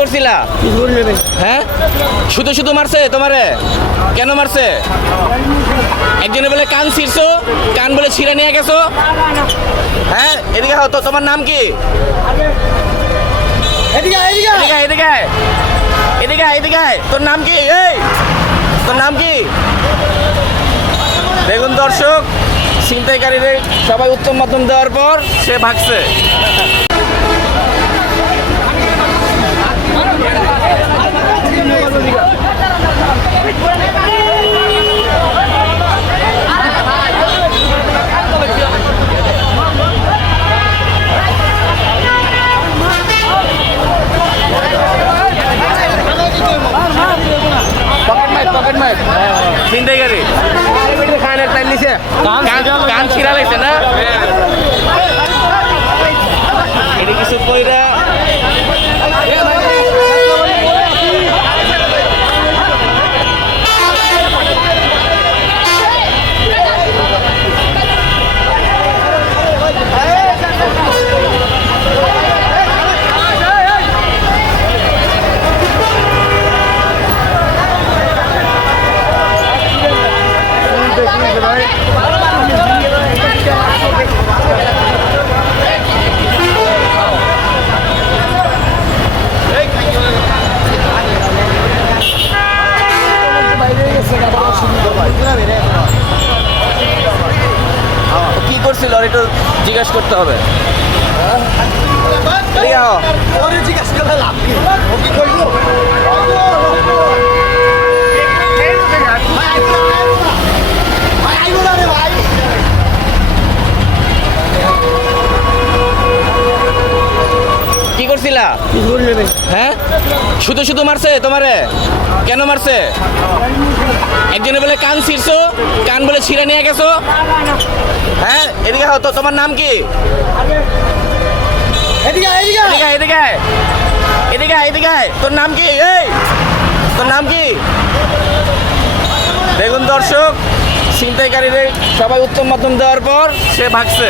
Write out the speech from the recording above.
করছিলা? হ্যাঁ, শুধু শুধু মারছে তোমারে? কেন মারছে? একজনে বলে কান ছিঁড়ছো, কান বলে ছিঁড়ে নিয়ে গেছো। হ্যাঁ, এদিকে হতো। তোমার নাম কি? এদিকে এদিকে এদিকে এদিকে। তোর নাম কি? এই, তোর নাম কি? দেখুন দর্শক, ছিনতাইকারীদের সবাই উচ্চ মাধ্যম দেওয়ার পর সে ভাগছে। ছিনতাইকারী কান ছিঁড়া লাগছে না? এটা কিছু কইরা কি করছিল আর একটু জিজ্ঞাসা করতে হবে। কি করছিলা? হ্যাঁ, শুধু শুধু মারছে তোমারে? কেন মারছে? একজনে বলে কান ছিঁড়ছো, কান বলে ছিঁড়ে নিয়ে গেছো। হ্যাঁ, এদিকে হতো। তোমার নাম কি? এদিকে এদিকে এদিকে এদিকে। তোর নাম কি? এই, তোর নাম কি? দেখুন দর্শক, ছিনতাইকারীদের সবাই উচ্চ মাধ্যম দেওয়ার পর সে ভাগছে।